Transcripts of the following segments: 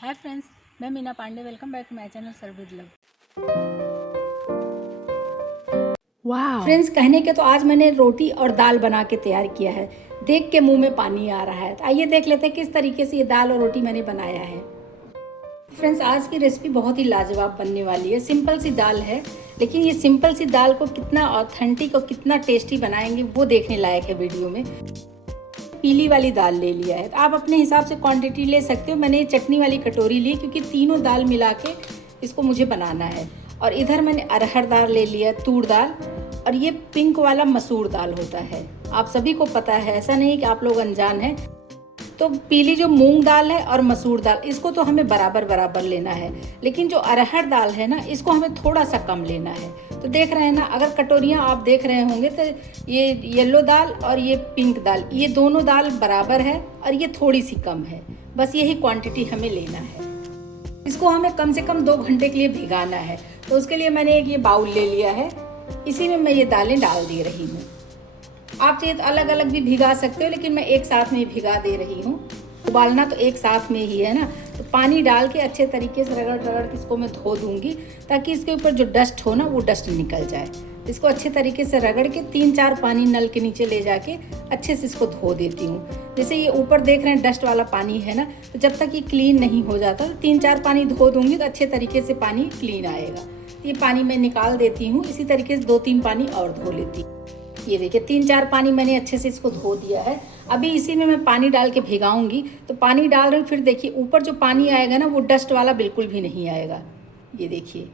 हाय friends, मैं Meena Pandey. Welcome back to my channel serve with love. वाह friends, कहने के तो आज मैंने रोटी और दाल बना के तैयार किया है। देख के मुंह में पानी आ रहा है। तो आइए देख लेते हैं किस तरीके से ये दाल और रोटी मैंने बनाया है। फ्रेंड्स, आज की रेसिपी बहुत ही लाजवाब बनने वाली है। सिंपल सी दाल है, लेकिन ये सिंपल सी दाल को कितना ऑथेंटिक और कितना टेस्टी बनाएंगे वो देखने लायक है। वीडियो में पीली वाली दाल ले लिया है, तो आप अपने हिसाब से क्वांटिटी ले सकते हो। मैंने ये चटनी वाली कटोरी ली क्योंकि तीनों दाल मिला के इसको मुझे बनाना है। और इधर मैंने अरहर दाल ले लिया, तूर दाल, और ये पिंक वाला मसूर दाल होता है। आप सभी को पता है, ऐसा नहीं कि आप लोग अनजान हैं। तो पीली जो मूंग दाल है और मसूर दाल, इसको तो हमें बराबर बराबर लेना है, लेकिन जो अरहर दाल है ना, इसको हमें थोड़ा सा कम लेना है। तो देख रहे हैं ना, अगर कटोरियाँ आप देख रहे होंगे तो ये येलो दाल और ये पिंक दाल, ये दोनों दाल बराबर है और ये थोड़ी सी कम है। बस यही क्वांटिटी हमें लेना है। इसको हमें कम से कम 2 घंटे के लिए भिगाना है। तो उसके लिए मैंने एक ये बाउल ले लिया है, इसी में मैं ये दालें डाल दे रही हूँ। आप चाहे तो अलग अलग भी भिगा सकते हो, लेकिन मैं एक साथ में भिगा दे रही हूँ। उबालना तो एक साथ में ही है ना। तो पानी डाल के अच्छे तरीके से रगड़ रगड़ के इसको मैं धो दूंगी, ताकि इसके ऊपर जो डस्ट हो ना, वो डस्ट निकल जाए। इसको अच्छे तरीके से रगड़ के 3-4 पानी नल के नीचे ले जाके अच्छे से इसको धो देती हूँ। जैसे ये ऊपर देख रहे हैं डस्ट वाला पानी है ना, तो जब तक ये क्लीन नहीं हो जाता, तो 3-4 पानी धो दूंगी तो अच्छे तरीके से पानी क्लीन आएगा। ये पानी मैं निकाल देती हूँ। इसी तरीके से 2-3 पानी और धो लेती हूँ। ये देखिए 3-4 पानी मैंने अच्छे से इसको धो दिया है। अभी इसी में मैं पानी डाल के भिगाऊंगी। तो पानी डाल रही हूँ, फिर देखिए ऊपर जो पानी आएगा ना, वो डस्ट वाला बिल्कुल भी नहीं आएगा। ये देखिए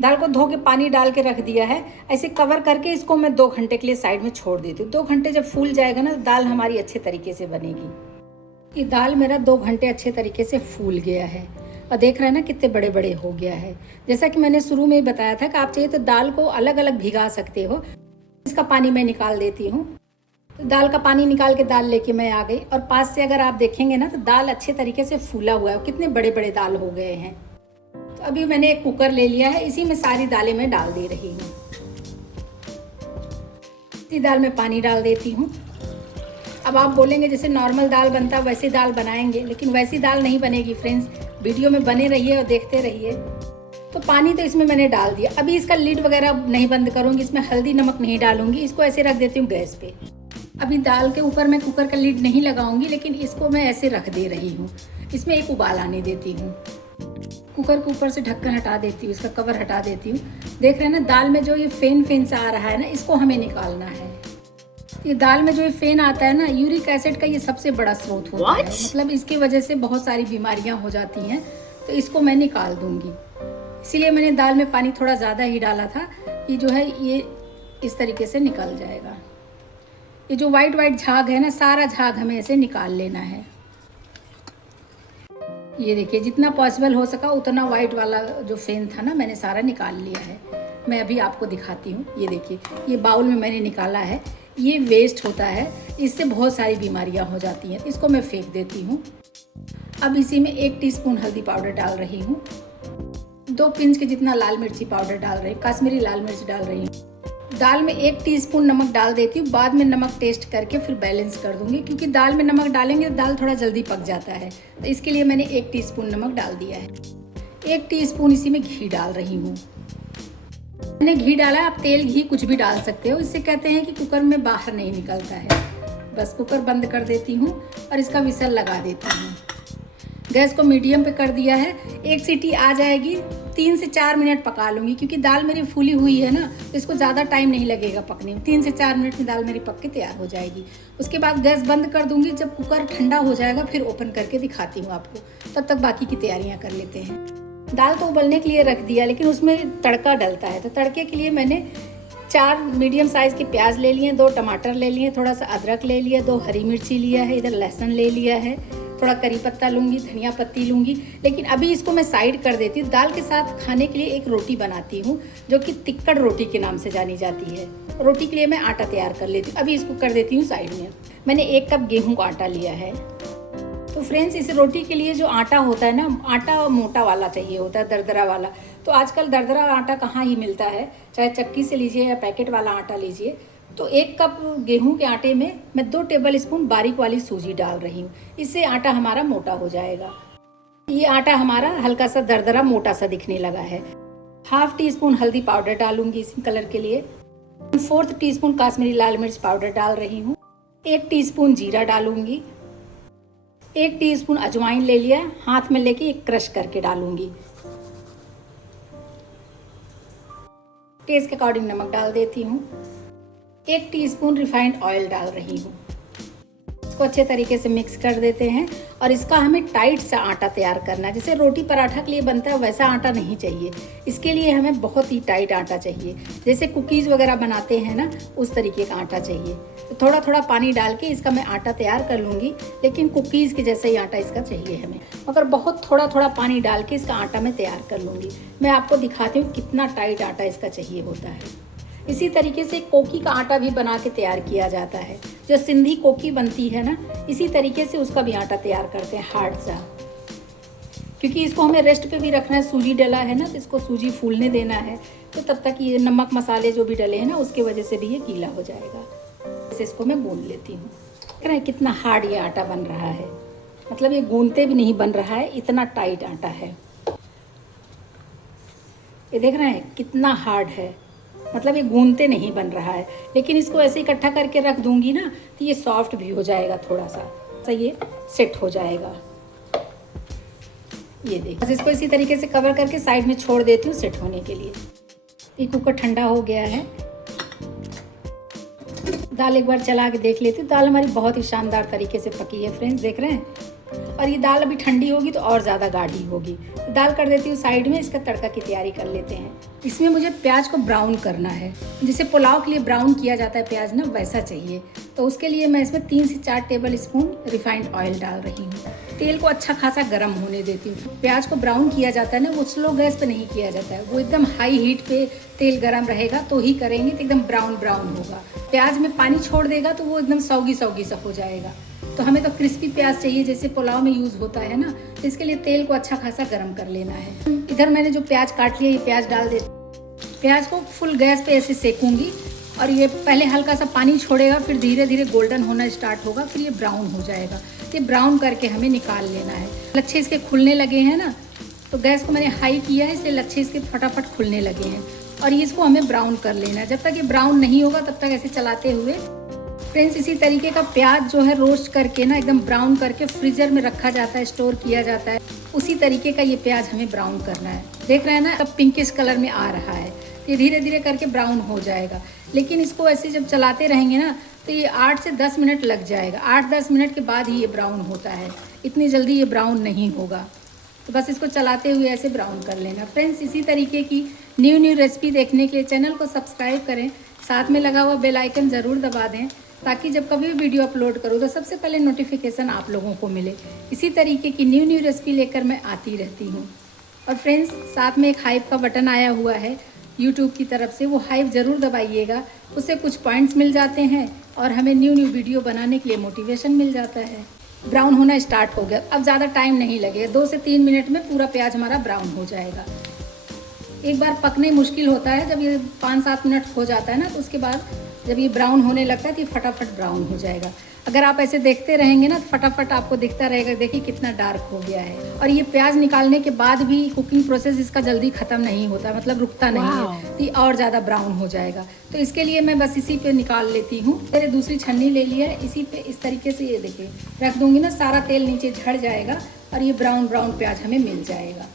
दाल को धो के पानी डाल के रख दिया है। ऐसे कवर करके इसको मैं 2 घंटे के लिए साइड में छोड़ देती हूँ। 2 घंटे जब फूल जाएगा ना, तो दाल हमारी अच्छे तरीके से बनेगी। ये दाल मेरा 2 घंटे अच्छे तरीके से फूल गया है और देख रहे हैं ना कितने बड़े बड़े हो गया है। जैसा कि मैंने शुरू में ही बताया था कि आप चाहिए तो दाल को अलग अलग भिगा सकते हो। इसका पानी मैं निकाल देती हूँ। तो दाल का पानी निकाल के दाल लेके मैं आ गई, और पास से अगर आप देखेंगे ना, तो दाल अच्छे तरीके से फूला हुआ है। कितने बड़े बड़े दाल हो गए हैं। तो अभी मैंने एक कुकर ले लिया है, इसी में सारी दालें मैं डाल दे रही हूँ। इसी दाल में पानी डाल देती हूँ। अब आप बोलेंगे जैसे नॉर्मल दाल बनता वैसी दाल बनाएंगे, लेकिन वैसी दाल नहीं बनेगी फ्रेंड्स। वीडियो में बने रहिए और देखते रहिए। तो पानी तो इसमें मैंने डाल दिया। अभी इसका लीड वगैरह नहीं बंद करूँगी, इसमें हल्दी नमक नहीं डालूंगी। इसको ऐसे रख देती हूँ गैस पे। अभी दाल के ऊपर मैं कुकर का लीड नहीं लगाऊंगी, लेकिन इसको मैं ऐसे रख दे रही हूँ। इसमें एक उबाल आने देती हूँ। कुकर के ऊपर से ढक्कन हटा देती हूँ, इसका कवर हटा देती हूँ। देख रहे हैं ना, दाल में जो ये फेन फेन सा आ रहा है ना, इसको हमें निकालना है। ये दाल में जो ये फेन आता है ना, यूरिक एसिड का ये सबसे बड़ा स्रोत होता है। मतलब इसकी वजह से बहुत सारी बीमारियां हो जाती हैं। तो इसको मैं निकाल दूंगी। इसीलिए मैंने दाल में पानी थोड़ा ज़्यादा ही डाला था। ये जो है ये इस तरीके से निकल जाएगा। ये जो वाइट वाइट झाग है ना, सारा झाग हमें ऐसे निकाल लेना है। ये देखिए जितना पॉसिबल हो सका उतना वाइट वाला जो फेन था ना, मैंने सारा निकाल लिया है। मैं अभी आपको दिखाती हूँ। ये देखिए ये बाउल में मैंने निकाला है। ये वेस्ट होता है, इससे बहुत सारी बीमारियाँ हो जाती हैं। इसको मैं फेंक देती हूँ। अब इसी में 1 टीस्पून हल्दी पाउडर डाल रही हूँ। 2 पिंच के जितना लाल मिर्ची पाउडर डाल रही हूँ, कश्मीरी लाल मिर्च डाल रही हूँ। दाल में 1 टीस्पून नमक डाल देती हूँ। बाद में नमक टेस्ट करके फिर बैलेंस कर दूंगी, क्योंकि दाल में नमक डालेंगे तो दाल थोड़ा जल्दी पक जाता है। तो इसके लिए मैंने 1 टीस्पून नमक डाल दिया है। 1 टीस्पून इसी में घी डाल रही हूँ। मैंने घी डाला है, आप तेल घी कुछ भी डाल सकते हो। इससे कहते हैं कि कुकर में बाहर नहीं निकलता है। बस कुकर बंद कर देती हूँ और इसका विसल लगा देती हूँ। गैस को मीडियम पे कर दिया है। 1 सीटी आ जाएगी, 3 से 4 मिनट पका लूँगी, क्योंकि दाल मेरी फूली हुई है ना, तो इसको ज़्यादा टाइम नहीं लगेगा पकने में। 3 से 4 मिनट में दाल मेरी पक के तैयार हो जाएगी। उसके बाद गैस बंद कर दूँगी। जब कुकर ठंडा हो जाएगा फिर ओपन करके दिखाती हूँ आपको। तब तक बाकी की तैयारियाँ कर लेते हैं। दाल तो उबलने के लिए रख दिया, लेकिन उसमें तड़का डलता है। तो तड़के के लिए मैंने 4 मीडियम साइज़ के प्याज ले लिए, 2 टमाटर ले लिए, थोड़ा सा अदरक ले लिया, 2 हरी मिर्ची लिया है, इधर लहसुन ले लिया है, थोड़ा करी पत्ता लूँगी, धनिया पत्ती लूँगी। लेकिन अभी इसको मैं साइड कर देती हूँ। दाल के साथ खाने के लिए एक रोटी बनाती हूँ, जो कि तिक्कड़ रोटी के नाम से जानी जाती है। रोटी के लिए मैं आटा तैयार कर लेती हूँ। अभी इसको कर देती हूँ साइड में। मैंने 1 कप गेहूँ का आटा लिया है। तो फ्रेंड्स, इस रोटी के लिए जो आटा होता है ना, आटा मोटा वाला चाहिए होता है, दरदरा वाला। तो आजकल दरदरा आटा कहाँ ही मिलता है, चाहे चक्की से लीजिए या पैकेट वाला आटा लीजिए। तो 1 कप गेहूं के आटे में मैं 2 टेबल स्पून बारीक वाली सूजी डाल रही हूँ। इससे आटा हमारा मोटा हो जाएगा। ये आटा हमारा हल्का सा दरदरा मोटा सा दिखने लगा है। 1/2 टीस्पून हल्दी पाउडर डालूंगी इस कलर के लिए। 1/4 टीस्पून काश्मीरी लाल मिर्च पाउडर डाल रही हूँ। 1 टीस्पून जीरा डालूंगी। 1 टीस्पून अजवाइन ले लिया, हाथ में लेके एक क्रश करके डालूंगी। टेस्ट के अकॉर्डिंग नमक डाल देती हूँ। 1 टीस्पून रिफाइंड ऑयल डाल रही हूँ। इसको अच्छे तरीके से मिक्स कर देते हैं और इसका हमें टाइट सा आटा तैयार करना है। जैसे रोटी पराठा के लिए बनता है वैसा आटा नहीं चाहिए, इसके लिए हमें बहुत ही टाइट आटा चाहिए। जैसे कुकीज़ वगैरह बनाते हैं ना, उस तरीके का आटा चाहिए। तो थोड़ा थोड़ा पानी डाल के इसका मैं आटा तैयार कर लूँगी, लेकिन कुकीज़ के जैसा ही आटा इसका चाहिए हमें, मगर बहुत थोड़ा थोड़ा पानी डाल के इसका आटा मैं तैयार कर लूँगी। मैं आपको दिखाती हूँ कितना टाइट आटा इसका चाहिए होता है। इसी तरीके से कोकी का आटा भी बना के तैयार किया जाता है। जो सिंधी कोकी बनती है ना, इसी तरीके से उसका भी आटा तैयार करते हैं हार्ड सा। क्योंकि इसको हमें रेस्ट पे भी रखना है, सूजी डला है ना, तो इसको सूजी फूलने देना है। तो तब तक ये नमक मसाले जो भी डले हैं ना, उसकी वजह से भी ये गीला हो जाएगा। जैसे इसको मैं गूंद लेती हूँ। देख रहे हैं कितना हार्ड ये आटा बन रहा है, मतलब ये गूंदते भी नहीं बन रहा है, इतना टाइट आटा है। ये देख रहे हैं कितना हार्ड है, मतलब ये गूंदते नहीं बन रहा है। लेकिन इसको ऐसे इकट्ठा करके रख दूंगी ना, तो ये सॉफ्ट भी हो जाएगा, थोड़ा सा ये सेट हो जाएगा। ये देखिए, बस इसको इसी तरीके से कवर करके साइड में छोड़ देती हूँ सेट होने के लिए। ये कुकर ठंडा हो गया है। दाल एक बार चला के देख लेती हूँ। दाल हमारी बहुत ही शानदार तरीके से पकी है फ्रेंड्स, देख रहे हैं। और ये दाल अभी ठंडी होगी तो और ज़्यादा गाढ़ी होगी। तो दाल कर देती हूँ साइड में, इसका तड़का की तैयारी कर लेते हैं। इसमें मुझे प्याज को ब्राउन करना है, जिसे पुलाव के लिए ब्राउन किया जाता है प्याज ना, वैसा चाहिए। तो उसके लिए मैं इसमें 3 से 4 टेबल स्पून रिफाइंड ऑयल डाल रही हूँ। तेल को अच्छा खासा गर्म होने देती हूँ। प्याज को ब्राउन किया जाता है ना, वो स्लो गैस पे नहीं किया जाता है, वो एकदम हाई हीट पे तेल गर्म रहेगा तो ही करेंगे, तो एकदम ब्राउन ब्राउन होगा। प्याज में पानी छोड़ देगा तो वो एकदम सौगी सौगी सा हो जाएगा। तो हमें तो क्रिस्पी प्याज चाहिए, जैसे पुलाव में यूज़ होता है ना, तो इसके लिए तेल को अच्छा खासा गर्म कर लेना है। इधर मैंने जो प्याज काट लिया, ये प्याज डाल देती। प्याज को फुल गैस पे ऐसे सेकूंगी और ये पहले हल्का सा पानी छोड़ेगा, फिर धीरे धीरे गोल्डन होना स्टार्ट होगा, फिर ये ब्राउन हो जाएगा। ये ब्राउन करके हमें निकाल लेना है। लच्छे इसके खुलने लगे हैं ना, तो गैस को मैंने हाई किया है, इसलिए लच्छे इसके फटाफट खुलने लगे हैं। और ये इसको हमें ब्राउन कर लेना है। जब तक ये ब्राउन नहीं होगा तब तक ऐसे चलाते हुए। फ्रेंड्स, इसी तरीके का प्याज जो है रोस्ट करके ना एकदम ब्राउन करके फ्रीजर में रखा जाता है, स्टोर किया जाता है। उसी तरीके का ये प्याज हमें ब्राउन करना है। देख रहे हैं ना, अब पिंकिश कलर में आ रहा है। ये धीरे धीरे करके ब्राउन हो जाएगा, लेकिन इसको ऐसे जब चलाते रहेंगे ना, तो ये 8 से 10 मिनट लग जाएगा। 8-10 मिनट के बाद ही ये ब्राउन होता है, इतनी जल्दी ये ब्राउन नहीं होगा। तो बस इसको चलाते हुए ऐसे ब्राउन कर लेना। फ्रेंड्स, इसी तरीके की न्यू रेसिपी देखने के लिए चैनल को सब्सक्राइब करें, साथ में लगा हुआ बेल आइकन ज़रूर दबा दें, ताकि जब कभी भी वीडियो अपलोड करूँ तो सबसे पहले नोटिफिकेशन आप लोगों को मिले। इसी तरीके की न्यू रेसिपी लेकर मैं आती रहती हूँ। और फ्रेंड्स, साथ में एक हाइप का बटन आया हुआ है यूट्यूब की तरफ से, वो हाइप ज़रूर दबाइएगा। उससे कुछ पॉइंट्स मिल जाते हैं और हमें न्यू वीडियो बनाने के लिए मोटिवेशन मिल जाता है। ब्राउन होना स्टार्ट हो गया, अब ज़्यादा टाइम नहीं लगेगा। 2 से 3 मिनट में पूरा प्याज हमारा ब्राउन हो जाएगा। एक बार पकने मुश्किल होता है, जब ये 5-7 मिनट हो जाता है ना, तो उसके बाद जब ये ब्राउन होने लगता है तो ये फटाफट ब्राउन हो जाएगा। अगर आप ऐसे देखते रहेंगे ना, फटाफट आपको दिखता रहेगा। देखिए कितना डार्क हो गया है। और ये प्याज निकालने के बाद भी कुकिंग प्रोसेस इसका जल्दी ख़त्म नहीं होता, मतलब रुकता नहीं है, तो ये और ज़्यादा ब्राउन हो जाएगा। तो इसके लिए मैं बस इसी पे निकाल लेती हूँ। मैंने दूसरी छन्नी ले लिया है, इसी पे इस तरीके से ये देखिए रख दूँगी ना, सारा तेल नीचे झड़ जाएगा और ये ब्राउन ब्राउन प्याज हमें मिल जाएगा।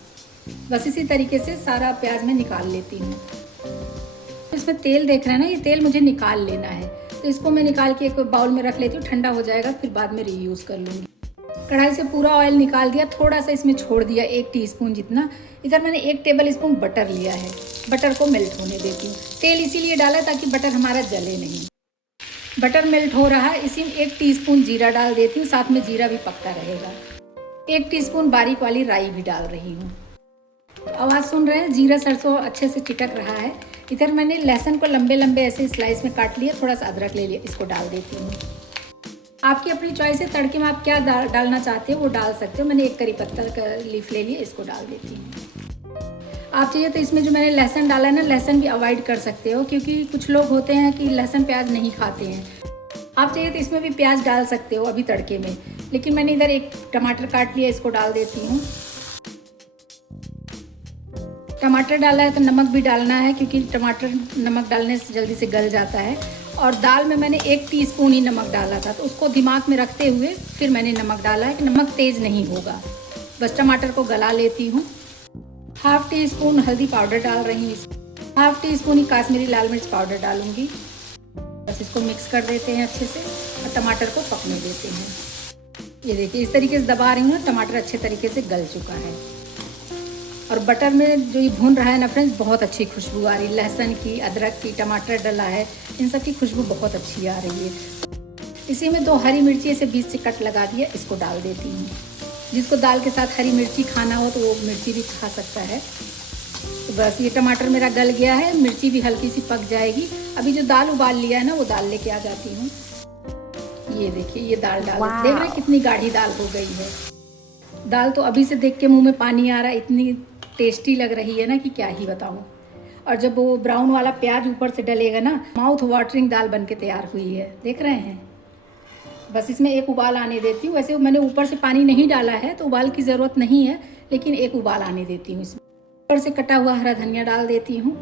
बस इसी तरीके से सारा प्याज मैं निकाल लेती हूँ। इसमें तेल देख रहे हैं ना, ये तेल मुझे निकाल लेना है। तो इसको मैं निकाल के एक बाउल में रख लेती हूँ, ठंडा हो जाएगा, फिर बाद में रीयूज़ कर लूँगी। कढ़ाई से पूरा ऑयल निकाल दिया, थोड़ा सा इसमें छोड़ दिया 1 टीस्पून जितना। इधर मैंने 1 टेबल स्पून बटर लिया है। बटर को मेल्ट होने देती हूँ। तेल इसीलिए डाला ताकि बटर हमारा जले नहीं। बटर मेल्ट हो रहा है, इसी में 1 टीस्पून जीरा डाल देती हूँ, साथ में जीरा भी पकता रहेगा। 1 टीस्पून बारीक वाली राई भी डाल रही हूँ। आवाज़ सुन रहे हैं, जीरा सरसों अच्छे से चिटक रहा है। इधर मैंने लहसुन को लंबे लंबे ऐसे स्लाइस में काट लिया, थोड़ा सा अदरक ले लिया, इसको डाल देती हूँ। आपकी अपनी चॉइस है, तड़के में आप क्या डालना चाहते हो वो डाल सकते हो। मैंने 1 करी पत्ता का लीफ ले लिया, इसको डाल देती हूँ। आप चाहिए तो इसमें जो मैंने लहसुन डाला है ना, लहसुन भी अवॉइड कर सकते हो, क्योंकि कुछ लोग होते हैं कि लहसुन प्याज नहीं खाते हैं। आप चाहिए तो इसमें भी प्याज डाल सकते हो अभी तड़के में, लेकिन मैंने इधर 1 टमाटर काट लिया, इसको डाल देती हूँ। टमाटर डाला है तो नमक भी डालना है, क्योंकि टमाटर नमक डालने से जल्दी से गल जाता है। और दाल में मैंने 1 टीस्पून ही नमक डाला था, तो उसको दिमाग में रखते हुए फिर मैंने नमक डाला है कि नमक तेज़ नहीं होगा। बस टमाटर को गला लेती हूँ। 1/2 टीस्पून हल्दी पाउडर डाल रही हूँ, 1/2 टीस्पून ही काश्मीरी लाल मिर्च पाउडर डालूंगी। बस इसको मिक्स कर देते हैं अच्छे से और टमाटर को पकने देते हैं। ये देखिए इस तरीके से दबा रही हूँ ना, टमाटर अच्छे तरीके से गल चुका है। और बटर में जो ये भून रहा है ना फ्रेंड्स, बहुत अच्छी खुशबू आ रही है। लहसुन की, अदरक की, टमाटर डला है, इन सब की खुशबू बहुत अच्छी आ रही है। इसी में 2 हरी मिर्ची ऐसे बीच से कट लगा दिया, इसको डाल देती हूँ। जिसको दाल के साथ हरी मिर्ची खाना हो तो वो मिर्ची भी खा सकता है। तो बस ये टमाटर मेरा गल गया है, मिर्ची भी हल्की सी पक जाएगी। अभी जो दाल उबाल लिया है ना, वो दाल लेके आ जाती हूँ। ये देखिए ये दाल डाल देख रहे हैं कितनी गाढ़ी दाल हो गई है। दाल तो अभी से देख के मुंह में पानी आ रहा है, इतनी टेस्टी लग रही है ना कि क्या ही बताऊं। और जब वो ब्राउन वाला प्याज ऊपर से डलेगा ना, माउथ वाटरिंग दाल बन के तैयार हुई है, देख रहे हैं। बस इसमें एक उबाल आने देती हूँ। वैसे मैंने ऊपर से पानी नहीं डाला है तो उबाल की ज़रूरत नहीं है, लेकिन एक उबाल आने देती हूँ। इसमें ऊपर से कटा हुआ हरा धनिया डाल देती हूँ।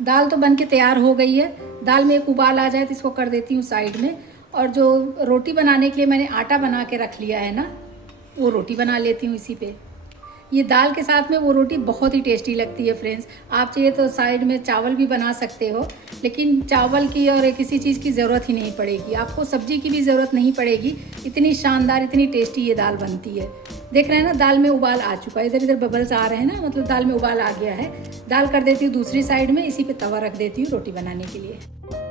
दाल तो बन के तैयार हो गई है। दाल में एक उबाल आ जाए तो इसको कर देती हूँ साइड में। और जो रोटी बनाने के लिए मैंने आटा बना के रख लिया है ना, वो रोटी बना लेती हूँ इसी पे। ये दाल के साथ में वो रोटी बहुत ही टेस्टी लगती है फ्रेंड्स। आप चाहिए तो साइड में चावल भी बना सकते हो, लेकिन चावल की और किसी चीज़ की ज़रूरत ही नहीं पड़ेगी, आपको सब्जी की भी ज़रूरत नहीं पड़ेगी। इतनी शानदार, इतनी टेस्टी ये दाल बनती है। देख रहे हैं ना, दाल में उबाल आ चुका है, इधर इधर बबल्स आ रहे हैं ना, मतलब दाल में उबाल आ गया है। दाल कर देती हूँ दूसरी साइड में, इसी पे तवा रख देती हूँ रोटी बनाने के लिए।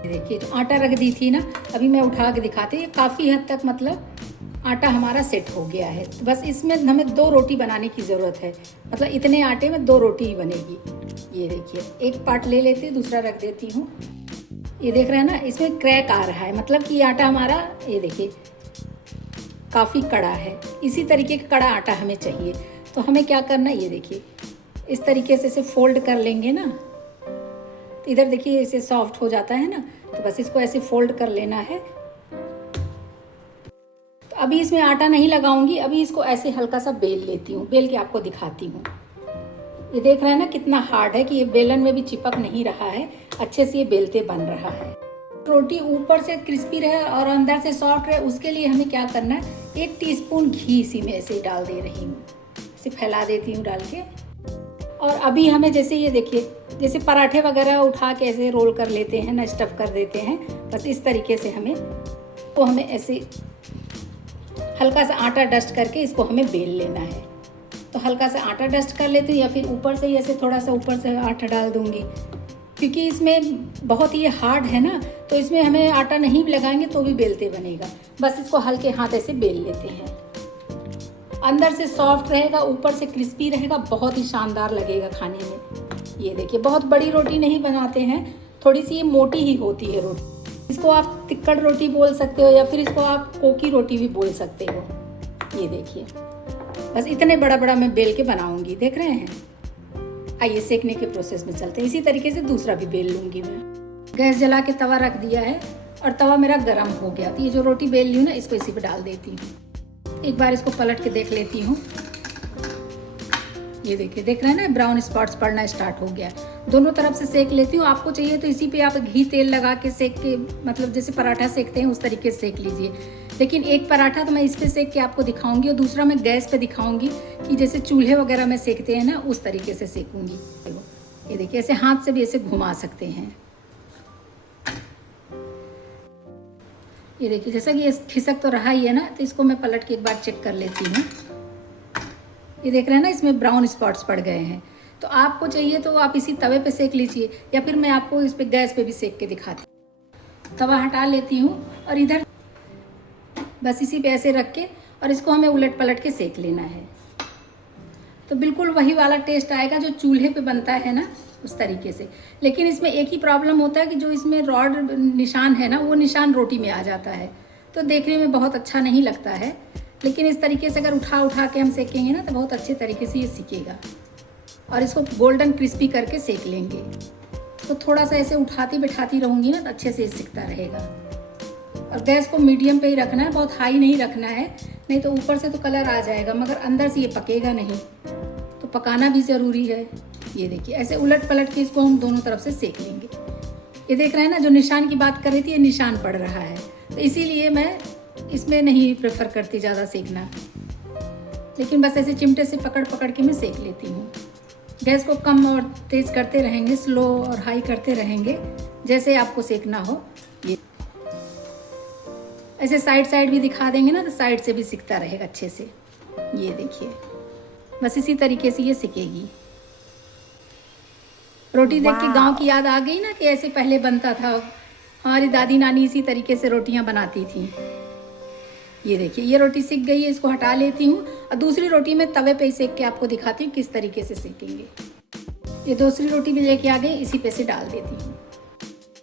देखिए जो आटा रख दी थी ना, अभी मैं उठा के दिखाती हूँ। काफ़ी हद तक मतलब आटा हमारा सेट हो गया है। तो बस इसमें हमें 2 रोटी बनाने की ज़रूरत है, मतलब इतने आटे में 2 रोटी ही बनेगी। ये देखिए एक पार्ट ले लेती हूँ, दूसरा रख देती हूँ। ये देख रहे हैं ना, इसमें क्रैक आ रहा है, मतलब कि आटा हमारा, ये देखिए काफ़ी कड़ा है। इसी तरीके का कड़ा आटा हमें चाहिए। तो हमें क्या करना है, ये देखिए इस तरीके से इसे फोल्ड कर लेंगे ना, तो इधर देखिए इसे सॉफ्ट हो जाता है ना, तो बस इसको ऐसे फोल्ड कर लेना है। तो अभी इसमें आटा नहीं लगाऊंगी, अभी इसको ऐसे हल्का सा बेल लेती हूँ, बेल के आपको दिखाती हूँ। ये देख रहे हैं ना कितना हार्ड है कि ये बेलन में भी चिपक नहीं रहा है, अच्छे से ये बेलते बन रहा है। रोटी ऊपर से क्रिस्पी रहे और अंदर से सॉफ्ट रहे, उसके लिए हमें क्या करना है, 1 टीस्पून घी इसी में ऐसे डाल दे रही हूँ, इसे फैला देती हूँ डाल के। और अभी हमें जैसे ये देखिए, जैसे पराठे वगैरह उठा के ऐसे रोल कर लेते हैं ना, स्टफ़ कर देते हैं, बस इस तरीके से हमें ऐसे हल्का सा आटा डस्ट करके इसको हमें बेल लेना है। तो हल्का सा आटा डस्ट कर लेती हूँ, या फिर ऊपर से ऐसे थोड़ा सा ऊपर से आटा डाल दूँगी, क्योंकि इसमें बहुत ही हार्ड है ना, तो इसमें हमें आटा नहीं लगाएंगे तो भी बेलते बनेगा। बस इसको हल्के हाथ ऐसे बेल लेते हैं। अंदर से सॉफ्ट रहेगा, ऊपर से क्रिस्पी रहेगा, बहुत ही शानदार लगेगा खाने में। ये देखिए बहुत बड़ी रोटी नहीं बनाते हैं, थोड़ी सी ये मोटी ही होती है रोटी। इसको आप तिक्कड़ रोटी बोल सकते हो, या फिर इसको आप कोकी रोटी भी बोल सकते हो। ये देखिए बस इतने बड़ा बड़ा मैं बेल के बनाऊंगी, देख रहे हैं। आइए सेकने के प्रोसेस में चलते हैं। इसी तरीके से दूसरा भी बेल लूँगी मैं। गैस जला के तवा रख दिया है और तवा मेरा गर्म हो गया। तो ये जो रोटी बेल ली हूँ ना, इसको इसी पे डाल देती हूँ। एक बार इसको पलट के देख लेती हूँ। ये देखिए, देख रहे हैं ना, ब्राउन स्पॉट्स पड़ना स्टार्ट हो गया। दोनों तरफ से सेक लेती हूँ। आपको चाहिए तो इसी पे आप घी तेल लगा के सेक के, मतलब जैसे पराठा सेकते हैं उस तरीके से सेक लीजिए। लेकिन एक पराठा तो मैं इस पे सेक के आपको दिखाऊंगी, और दूसरा मैं गैस पे दिखाऊंगी कि जैसे चूल्हे वगैरह में सेकते हैं ना, उस तरीके से सेकूंगी। ये देखिए ऐसे हाथ से भी ऐसे घुमा सकते हैं। ये देखिए जैसा कि ये खिसक तो रहा ही है ना, तो इसको मैं पलट के एक बार चेक कर लेती हूँ। ये देख रहे हैं ना, इसमें ब्राउन स्पॉट्स पड़ गए हैं। तो आपको चाहिए तो आप इसी तवे पे सेक लीजिए, या फिर मैं आपको इस पे गैस पे भी सेक के दिखाती हूँ। तवा हटा लेती हूँ और इधर बस इसी पे ऐसे रख के, और इसको हमें उलट पलट के सेक लेना है। तो बिल्कुल वही वाला टेस्ट आएगा जो चूल्हे पे बनता है ना, उस तरीके से। लेकिन इसमें एक ही प्रॉब्लम होता है कि जो इसमें रॉड निशान है ना, वो निशान रोटी में आ जाता है, तो देखने में बहुत अच्छा नहीं लगता है। लेकिन इस तरीके से अगर उठा के हम सेकेंगे ना, तो बहुत अच्छे तरीके से ये सीखेगा। और इसको गोल्डन क्रिस्पी करके सेक लेंगे। तो थोड़ा सा ऐसे उठाती बैठाती रहूँगी ना, तो अच्छे से सिकता रहेगा। और गैस को मीडियम पे ही रखना है, बहुत हाई नहीं रखना है, नहीं तो ऊपर से तो कलर आ जाएगा मगर अंदर से ये पकेगा नहीं। तो पकाना भी ज़रूरी है। ये देखिए ऐसे उलट पलट के इसको हम दोनों तरफ से सेक लेंगे। ये देख रहे हैं ना, जो निशान की बात कर रही थी, ये निशान पड़ रहा है, तो इसीलिए मैं इसमें नहीं प्रेफर करती ज़्यादा सेकना, लेकिन बस ऐसे चिमटे से पकड़ पकड़ के मैं सेक लेती हूँ। गैस को कम और तेज़ करते रहेंगे, स्लो और हाई करते रहेंगे, जैसे आपको सेकना हो। ये ऐसे साइड साइड भी दिखा देंगे ना, तो साइड से भी सिकता रहेगा अच्छे से। ये देखिए, बस इसी तरीके से ये सिकेगी। रोटी देख के गांव की याद आ गई ना, कि ऐसे पहले बनता था। हमारी दादी नानी इसी तरीके से रोटियां बनाती थी। ये देखिए, ये रोटी सिक गई है, इसको हटा लेती हूँ और दूसरी रोटी मैं तवे पे ही सेक के आपको दिखाती हूँ किस तरीके से सेकेंगे। ये दूसरी रोटी भी लेके आ गई, इसी पे से डाल देती हूँ।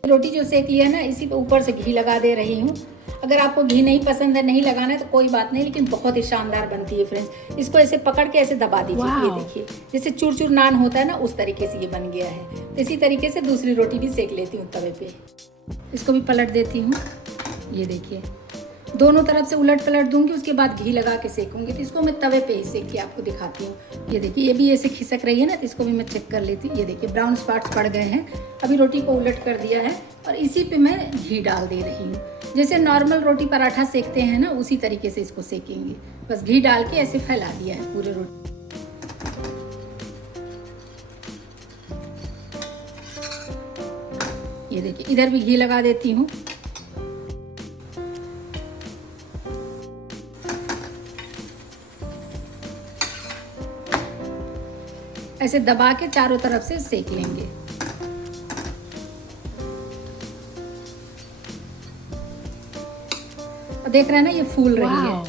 रोटी जो सेक लिया ना, इसी पे ऊपर से घी लगा दे रही हूँ। अगर आपको घी नहीं पसंद है, नहीं लगाना है तो कोई बात नहीं, लेकिन बहुत ही शानदार बनती है फ्रेंड्स। इसको ऐसे पकड़ के ऐसे दबा दीजिए। ये देखिए, जैसे चूर चूर नान होता है ना, उस तरीके से ये बन गया है। तो इसी तरीके से दूसरी रोटी भी सेक लेती हूँ तवे पे। इसको भी पलट देती हूँ। ये देखिए, दोनों तरफ से उलट पलट दूंगी, उसके बाद घी लगा के सेकूंगी। तो इसको मैं तवे पे ही सेक के आपको दिखाती हूँ। ये देखिए, ये भी ऐसे खिसक रही है ना, तो इसको भी मैं चेक कर लेती हूँ। ये देखिए, ब्राउन स्पॉट्स पड़ गए हैं। अभी रोटी को उलट कर दिया है और इसी पे मैं घी डाल दे रही हूँ। जैसे नॉर्मल रोटी पराठा सेकते हैं ना, उसी तरीके से इसको सेकेंगे। बस घी डाल के ऐसे फैला दिया है पूरे रोटी। ये देखिए, इधर भी घी लगा देती हूँ। ऐसे दबा के चारों तरफ से सेक लेंगे। और देख रहे हैं ना, ये फूल रही है,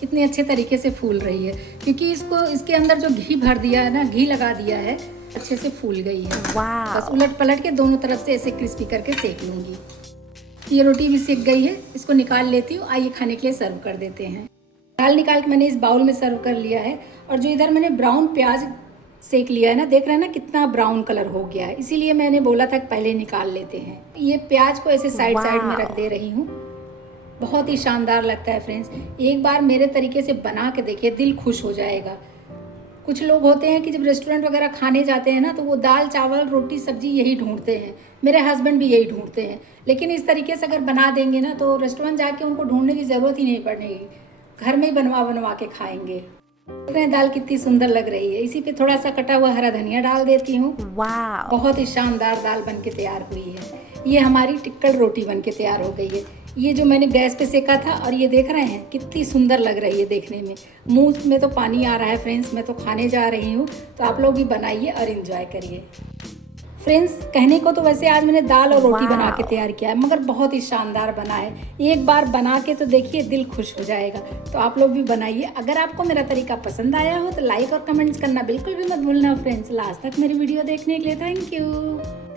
कितने अच्छे तरीके से फूल रही है, क्योंकि इसको इसके अंदर जो घी भर दिया है ना, घी लगा दिया है, अच्छे से फूल गई है। बस उलट पलट के दोनों तरफ से ऐसे क्रिस्पी करके सेक लूंगी। ये रोटी भी सेक गई है, इसको निकाल लेती हूँ। आइए खाने के लिए सर्व कर देते हैं। दाल निकाल के मैंने इस बाउल में सर्व कर लिया है। और जो इधर मैंने ब्राउन प्याज सेक लिया है ना, देख रहे हैं ना कितना ब्राउन कलर हो गया है, इसीलिए मैंने बोला था पहले निकाल लेते हैं। ये प्याज को ऐसे साइड साइड में रख दे रही हूँ। बहुत ही शानदार लगता है फ्रेंड्स। एक बार मेरे तरीके से बना के देखिए, दिल खुश हो जाएगा। कुछ लोग होते हैं कि जब रेस्टोरेंट वगैरह खाने जाते हैं ना, तो वो दाल चावल रोटी सब्जी यही ढूंढते हैं। मेरे हस्बैंड भी यही ढूंढते हैं। लेकिन इस तरीके से अगर बना देंगे ना, तो रेस्टोरेंट जाके उनको ढूंढने की ज़रूरत ही नहीं पड़ेगी, घर में ही बनवा के खाएंगे। देख रहे हैं दाल कितनी सुंदर लग रही है। इसी पे थोड़ा सा कटा हुआ हरा धनिया डाल देती हूँ। बहुत ही शानदार दाल बन के तैयार हुई है। ये हमारी टिक्कड़ रोटी बन के तैयार हो गई है। ये जो मैंने गैस पे सेका था, और ये देख रहे हैं कितनी सुंदर लग रही है देखने में। मुंह में तो पानी आ रहा है फ्रेंड्स, मैं तो खाने जा रही हूँ। तो आप लोग भी बनाइए और एंजॉय करिए। फ्रेंड्स, कहने को तो वैसे आज मैंने दाल और रोटी बना के तैयार किया है, मगर बहुत ही शानदार बना है। एक बार बना के तो देखिए, दिल खुश हो जाएगा। तो आप लोग भी बनाइए। अगर आपको मेरा तरीका पसंद आया हो तो लाइक और कमेंट्स करना बिल्कुल भी मत भूलना फ्रेंड्स। लास्ट तक मेरी वीडियो देखने के लिए थैंक यू।